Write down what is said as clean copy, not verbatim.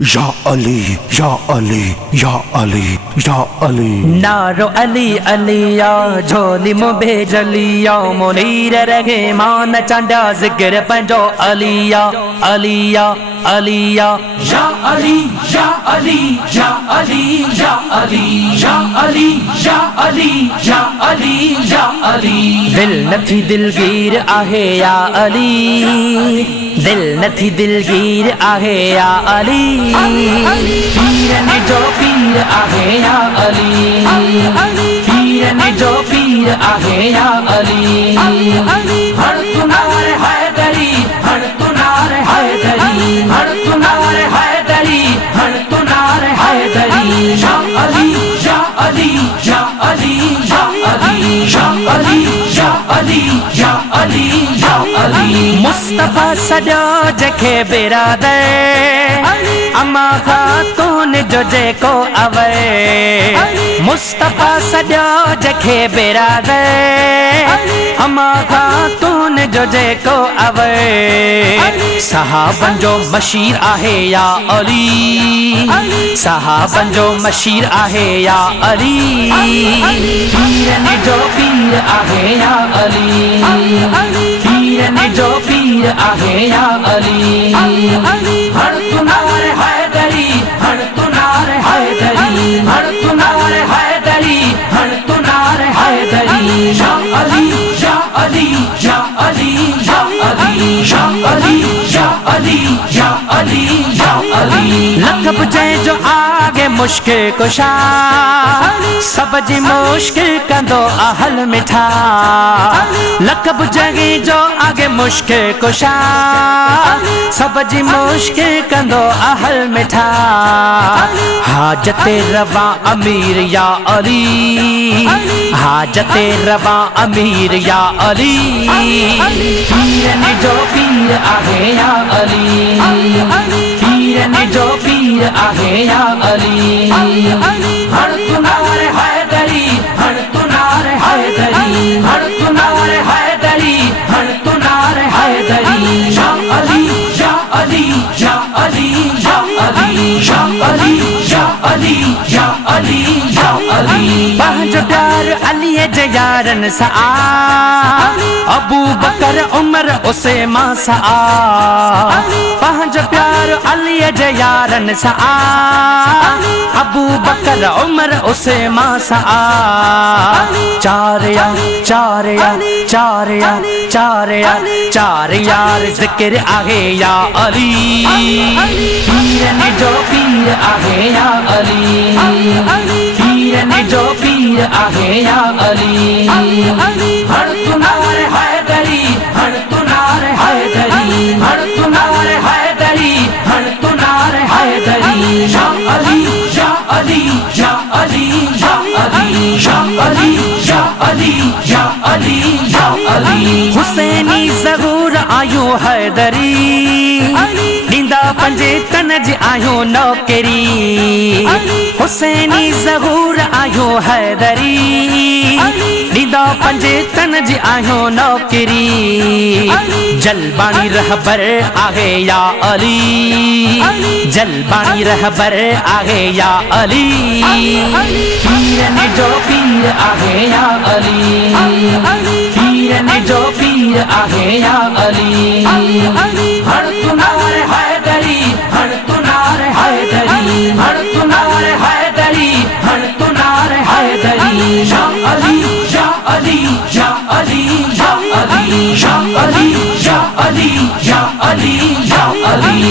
या अली या अली या अली या अली। नारो अली अलिया झोली मुबे जलिया मुनीर रगे मान चंदा जिक्र पंजो अलिया अलिया अलिया। या अली या अली या अली या अली या अली या अली या अली या अली। दिल नथी दिलगीर आहे या अली, दिल नथी दिलगीर आहे या अली। पीर ने जो पीर आहे या अली, पीर ने जो पीर आहे या अली। हर तुनार हैदरी, हर तुनार हैदरी, हर तुनार हैदरी, हर तुनार हैदरी। या अली या अली या अली या अली या अली या अली या अली या अली। मुस्तफा सजो जखे बिरादर अम्मा खातून जो जेको अवे। मुस्तफा सजो जखे बिरादर अम्मा खातून जो जेको अवे। सहाबन जो मशीर आहे या अली, सहाबन जो मशीर आहे या अली। पीर ने जो पीर आहे या अली, पीर ने जो पीर आहे या अली। हर तुनार हैदरी, हर तुनार हैदरी, हर तुनार हैदरी, हर तुनार हैदरी। या अली या अली या अली या अली या अली या अली या अली या अली। लकब जय जो आगे मुश्किल कुशा, सब जी मुश्किल कंदो अहल मिठा। लकब जय जो आगे मुश्किल कुशा, सब जी मुश्किल कंदो अहल मिठा। हाजते रवा अमीर या अली, हाजते रवा अमीर या अली। पीर ने जो पीर आहे या अली, पीर ने जो पीर आहे या अली। हर तुनार हैदरी, हर तुनार हैदरी, हर तुनार हैदरी, हर तुनार हैदरी। या अली या अली या अली या अली या अली या अली या अली या अली। पंहिंजो प्यार अलीअ जे यारन सां अबू बकर उमर उसेमा सां। पंहिंजो प्यार अलीअ जे यारन सां अबू बकर उमर उसेमा सां। चार यार चार यार चार यार चार यार चार यार जिक्र आहे या अली। पीर ने जो पीर आहे या अली, पीर ने जो पीर आहे या अली। हर तुनार हैदरी, हर तुनार हैदरी, हर तुनार हैदरी, हर तुनार हैदरी। या अली या अली या अली या अली या अली या अली या अली या अली। हुसैनी ज़हूर आयो हैदरी, ॾींदा पंजे तन जी आयो नौकरी। हुसैनी ज़हूर आयो हैदरी, ॾींदा पंजे तन जी आयो नौकरी। जलबानी रहबर आहे या अली, जलबानी रहबर आहे या अली। पीर ने जो पीर आहे या अली, पीर ने जो पीर आहे या अली। हर तुनार हैदरी, हर तुनार हैदरी, हर तुनार हैदरी, हर तुनार हैदरी। या अली या अली या अली या अली या अली या अली या अली या अली।